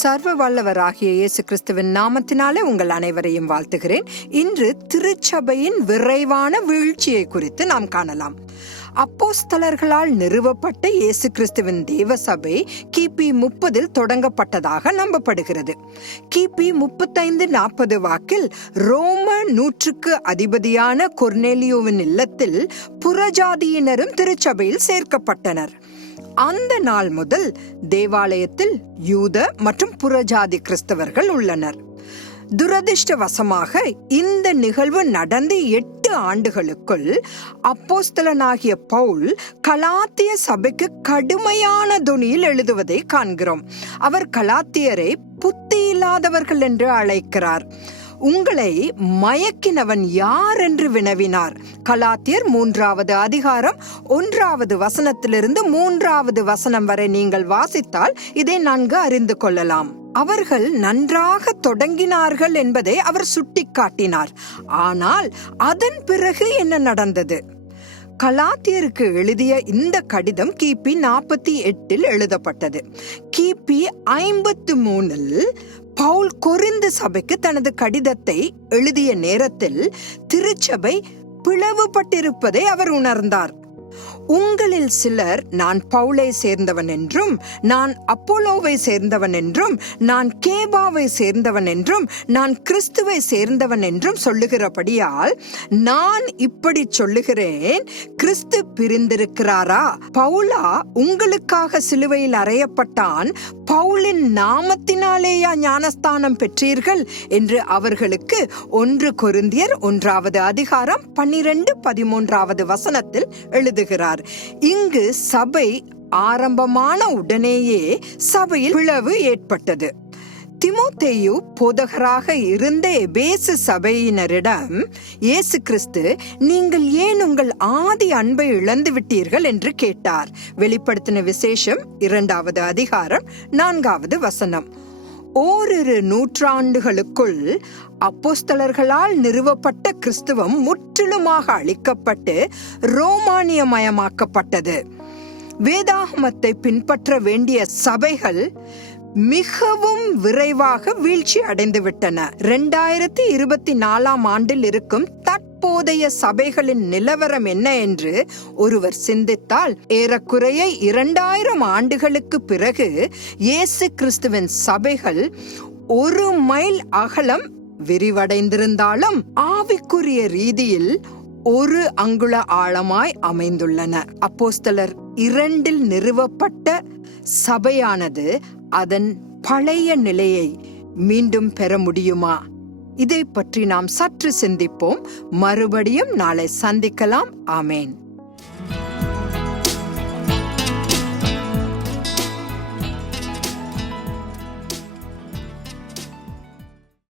சர்வ வல்லவராகிய இயேசு கிறிஸ்துவின் நாமத்தினாலே உங்கள் அனைவரையும் வாழ்த்துகிறேன். இன்று திருச்சபையின் விரைவான வீழ்ச்சியை குறித்து நாம் காணலாம். அப்போஸ்தலர்களால் நிறுவப்பட்ட இயேசு கிறிஸ்துவின் தேவ சபை கிபி முப்பதில் தொடங்கப்பட்டதாக நம்பப்படுகிறது. கிபி முப்பத்தைந்து நாற்பது வாக்கில் ரோம நூற்றுக்கு அதிபதியான கொர்னேலியோவின் இல்லத்தில் புறஜாதியினரும் திருச்சபையில் சேர்க்கப்பட்டனர். அந்த நாள் முதல் தேவாலயத்தில் யூத மற்றும் புறஜாதி கிறிஸ்தவர்கள் உள்ளனர். துரதிர்ஷ்டவசமாக இந்த நிகழ்வு நடந்து எட்டு ஆண்டுகளுக்குள் அப்போஸ்தலனாகிய பவுல் கலாத்திய சபைக்கு கடுமையான துணியில் எழுதுவதை காண்கிறோம். அவர் கலாத்தியரை புத்தி இல்லாதவர்கள் என்று அழைக்கிறார். உங்களை மயக்கினவன் யார் என்று வினவினார்? கலாத்தியர் மூன்றாவது அதிகாரம் ஒன்றாவது வசனத்திலிருந்து மூன்றாவது வசனம் வரை நீங்கள் வாசித்தால் இதை நன்கு அறிந்து கொள்ளலாம். அவர்கள் நன்றாக தொடங்கினார்கள் என்பதை அவர் சுட்டிக்காட்டினார். ஆனால் அதன் பிறகு என்ன நடந்தது? கலாத்தியருக்கு எழுதிய இந்த கடிதம் கிபி நாற்பத்தி எட்டில் எழுதப்பட்டது. கிபி ஐம்பத்து மூணில் பவுல் கொரிந்து சபைக்கு தனது கடிதத்தை எழுதிய நேரத்தில் திருச்சபை பிளவுபட்டிருப்பதை அவர் உணர்ந்தார். உங்களில் சிலர் நான் பவுலை சேர்ந்தவன் என்றும் நான் அப்போலோவை சேர்ந்தவன் என்றும் நான் கேபாவை சேர்ந்தவன் என்றும் நான் கிறிஸ்துவை சேர்ந்தவன் என்றும் சொல்லுகிறபடியால் நான் இப்படி சொல்லுகிறேன் கிறிஸ்து பிரிந்திருக்கிறாரா? பவுலா உங்களுக்காக சிலுவையில் அறையப்பட்டான் பவுலின் நாமத்தினாலேயா ஞானஸ்தானம் பெற்றீர்கள் என்று அவர்களுக்கு ஒன்று கொருந்தியர் ஒன்றாவது அதிகாரம் பன்னிரண்டு பதிமூன்றாவது வசனத்தில் எழுதுகிறார். இங்கு சபை ஆரம்பமான உடனேயே சபையில் பிளவு ஏற்பட்டது. திமுத்தேயு போதகராக இருந்த எபேசு சபையினரிடம் இயேசு கிறிஸ்து நீங்கள் ஏன் உங்கள் ஆதி அன்பை இழந்து விட்டீர்கள்? என்று கேட்டார். வெளிப்படுத்தின விசேஷம் இரண்டாவது அதிகாரம் நான்காவது வசனம். ஓரிரு நூற்றாண்டுகளுக்குள் அப்போஸ்தலர்களால் நிறுவப்பட்ட கிறிஸ்துவம் முற்றிலுமாக அழிக்கப்பட்டு ரோமானியமயமாக்கப்பட்டது. வேதாகமத்தை பின்பற்ற வேண்டிய சபைகள் மிகவும் விரைவாக வீழ்ச்சி அடைந்துவிட்டன ரெண்டாயிரத்தி இருபத்தி நாலாம் ஆண்டில் இருக்கும் தற்போதைய சபைகளின் நிலவரம் என்ன என்று ஒருவர் சிந்தித்தால் ஏறக்குறைய இரண்டாயிரம் ஆண்டுகளுக்கு பிறகு இயேசு கிறிஸ்துவின் சபைகள் ஒரு மைல் அகலம் விரிவடைந்திருந்தாலும் ஆவிக்குரிய ரீதியில் ஒரு அங்குல ஆழமாய் அமைந்துள்ளன. அப்போஸ்தலர் இரண்டில் நிறுவப்பட்ட சபையானது அதன் பழைய நிலையை மீண்டும் பெற முடியுமா? இதை பற்றி நாம் சற்று சிந்திப்போம். மறுபடியும் நாளை சந்திக்கலாம். ஆமேன்.